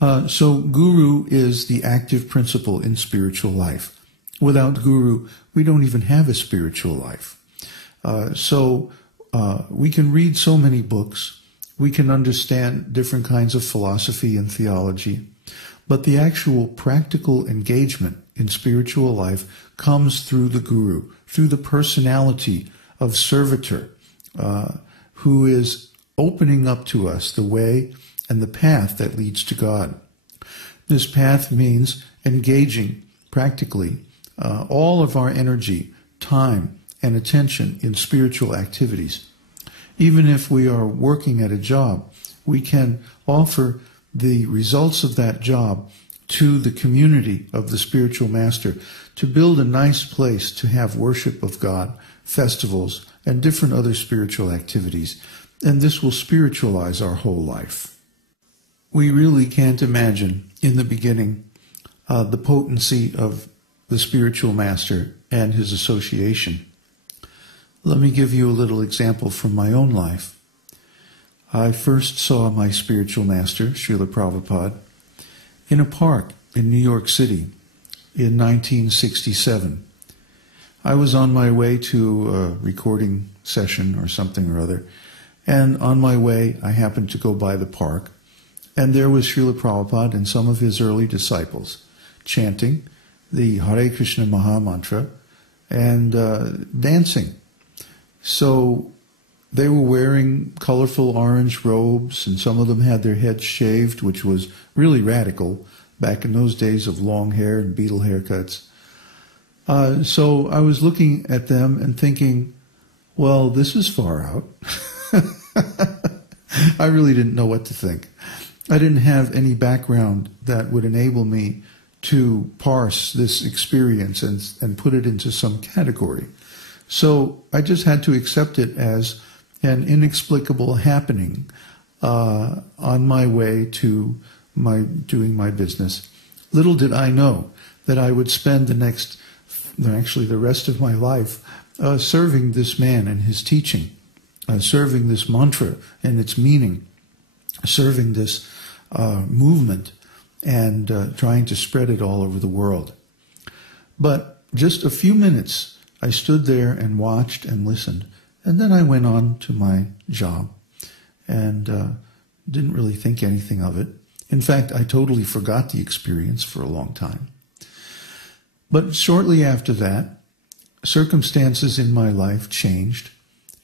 So Guru is the active principle in spiritual life. Without Guru, we don't even have a spiritual life. We can read so many books, we can understand different kinds of philosophy and theology, but the actual practical engagement in spiritual life comes through the Guru, through the personality of servitor, who is opening up to us the way and the path that leads to God. This path means engaging practically all of our energy, time, and attention in spiritual activities. Even if we are working at a job, we can offer the results of that job to the community of the spiritual master to build a nice place to have worship of God, festivals, and different other spiritual activities. And this will spiritualize our whole life. We really can't imagine in the beginning the potency of the spiritual master and his association. Let me give you a little example from my own life. I first saw my spiritual master, Srila Prabhupada, in a park in New York City in 1967. I was on my way to a recording session or something or other, and on my way I happened to go by the park, and there was Srila Prabhupada and some of his early disciples chanting the Hare Krishna Maha Mantra and dancing. So they were wearing colorful orange robes, and some of them had their heads shaved, which was really radical back in those days of long hair and beetle haircuts. So I was looking at them and thinking, well, this is far out. I really didn't know what to think. I didn't have any background that would enable me to parse this experience and put it into some category. So I just had to accept it as an inexplicable happening on my way to doing my business. Little did I know that I would spend the rest of my life serving this man and his teaching, serving this mantra and its meaning, serving this movement, and trying to spread it all over the world. But just a few minutes, I stood there and watched and listened, and then I went on to my job and didn't really think anything of it. In fact, I totally forgot the experience for a long time. But shortly after that, circumstances in my life changed,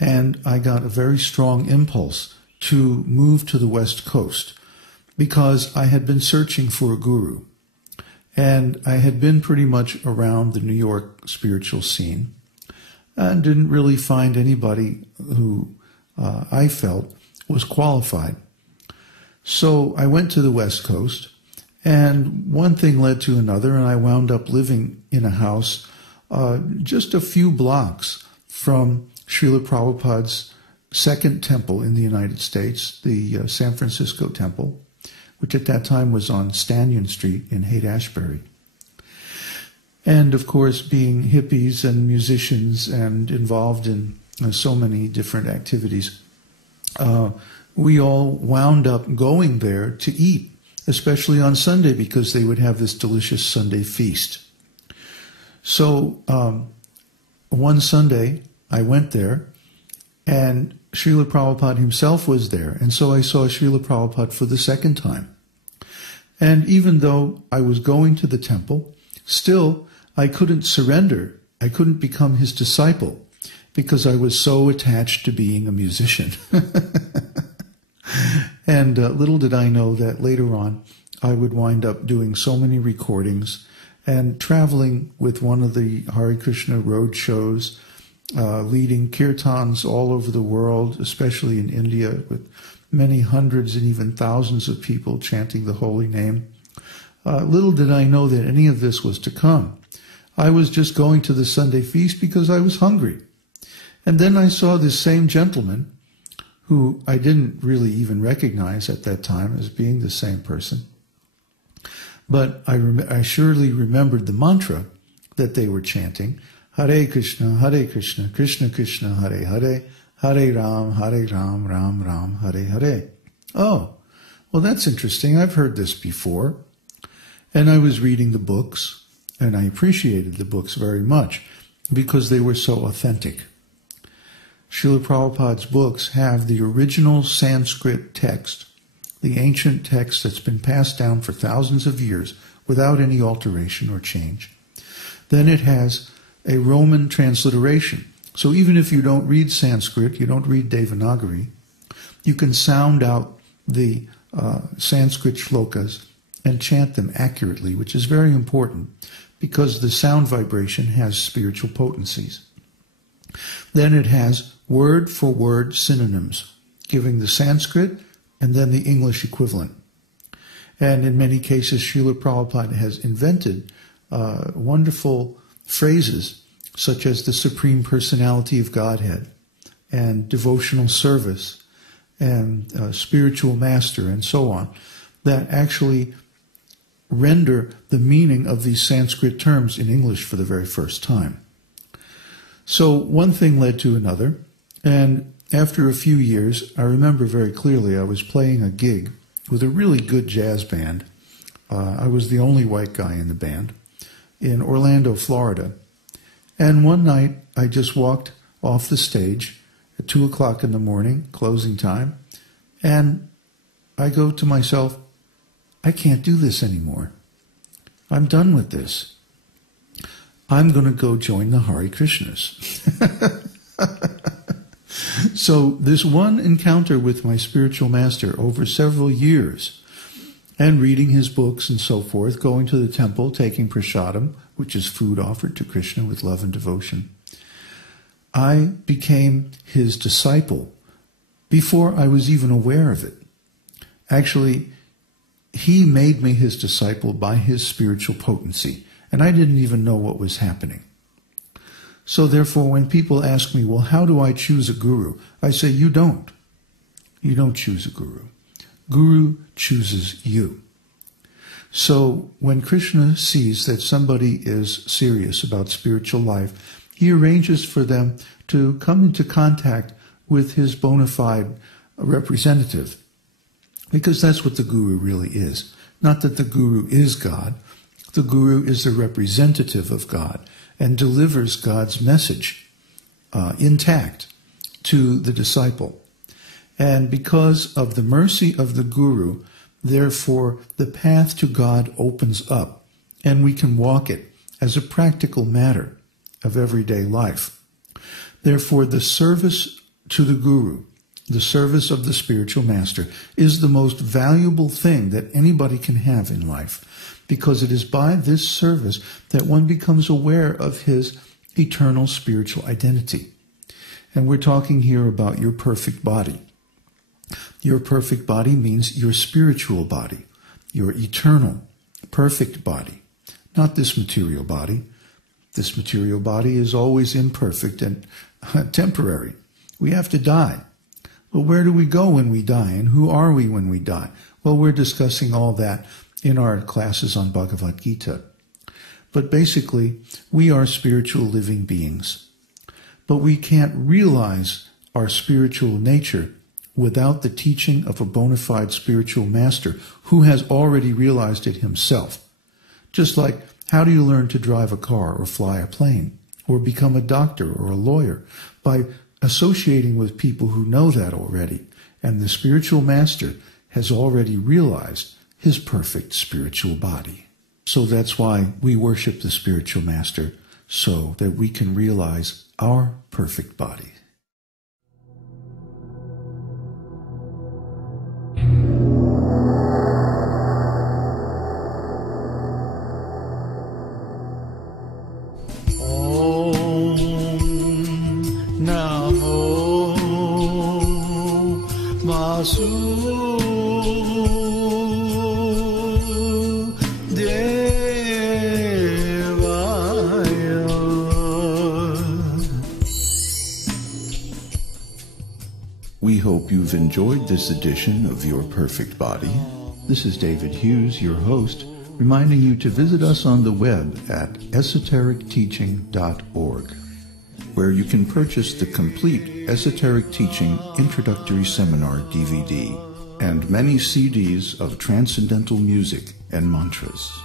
and I got a very strong impulse to move to the West Coast because I had been searching for a guru. And I had been pretty much around the New York spiritual scene and didn't really find anybody who I felt was qualified. So I went to the West Coast, and one thing led to another, and I wound up living in a house just a few blocks from Srila Prabhupada's second temple in the United States, the San Francisco Temple, which at that time was on Stanyan Street in Haight-Ashbury. And of course, being hippies and musicians and involved in so many different activities, we all wound up going there to eat, especially on Sunday, because they would have this delicious Sunday feast. So one Sunday, I went there, and Srila Prabhupada himself was there, and so I saw Srila Prabhupada for the second time. And even though I was going to the temple, still I couldn't surrender. I couldn't become his disciple because I was so attached to being a musician. And little did I know that later on I would wind up doing so many recordings and traveling with one of the Hare Krishna road shows, leading kirtans all over the world, especially in India, with many hundreds and even thousands of people chanting the holy name. Little did I know that any of this was to come. I was just going to the Sunday feast because I was hungry. And then I saw this same gentleman, who I didn't really even recognize at that time as being the same person. But I surely remembered the mantra that they were chanting, Hare Krishna, Krishna Krishna, Hare Hare, Hare Ram, Ram Ram, Hare Hare. Oh, well, that's interesting. I've heard this before. And I was reading the books, and I appreciated the books very much because they were so authentic. Srila Prabhupada's books have the original Sanskrit text, the ancient text that's been passed down for thousands of years without any alteration or change. Then it has a Roman transliteration. So even if you don't read Sanskrit, you don't read Devanagari, you can sound out the Sanskrit shlokas and chant them accurately, which is very important because the sound vibration has spiritual potencies. Then it has word-for-word synonyms, giving the Sanskrit and then the English equivalent. And in many cases, Srila Prabhupada has invented wonderful phrases such as the Supreme Personality of Godhead and devotional service and spiritual master and so on, that actually render the meaning of these Sanskrit terms in English for the very first time. So one thing led to another, and after a few years, I remember very clearly I was playing a gig with a really good jazz band. I was the only white guy in the band in Orlando, Florida. And one night I just walked off the stage at 2 o'clock in the morning, closing time, and I go to myself, I can't do this anymore. I'm done with this. I'm going to go join the Hare Krishnas. So this one encounter with my spiritual master over several years, and reading his books and so forth, going to the temple, taking prasadam, which is food offered to Krishna with love and devotion, I became his disciple before I was even aware of it. Actually, he made me his disciple by his spiritual potency, and I didn't even know what was happening. So therefore, when people ask me, well, how do I choose a guru? I say, you don't. You don't choose a guru. Guru chooses you. So when Krishna sees that somebody is serious about spiritual life, he arranges for them to come into contact with his bona fide representative. Because that's what the guru really is. Not that the guru is God. The guru is the representative of God and delivers God's message intact to the disciple. And because of the mercy of the guru, therefore the path to God opens up, and we can walk it as a practical matter of everyday life. Therefore, the service to the guru, the service of the spiritual master, is the most valuable thing that anybody can have in life, because it is by this service that one becomes aware of his eternal spiritual identity. And we're talking here about your perfect body. Your perfect body means your spiritual body, your eternal, perfect body, not this material body. This material body is always imperfect and temporary. We have to die. But where do we go when we die, and who are we when we die? Well, we're discussing all that in our classes on Bhagavad-gītā. But basically, we are spiritual living beings. But we can't realize our spiritual nature without the teaching of a bona fide spiritual master who has already realized it himself. Just like, how do you learn to drive a car or fly a plane or become a doctor or a lawyer? By associating with people who know that already. And the spiritual master has already realized his perfect spiritual body. So that's why we worship the spiritual master, so that we can realize our perfect body. We hope you've enjoyed this edition of Your Perfect Body. This is David Hughes, your host, reminding you to visit us on the web at esotericteaching.org, where you can purchase the complete Esoteric Teaching Introductory Seminar DVD. and many CDs of transcendental music and mantras.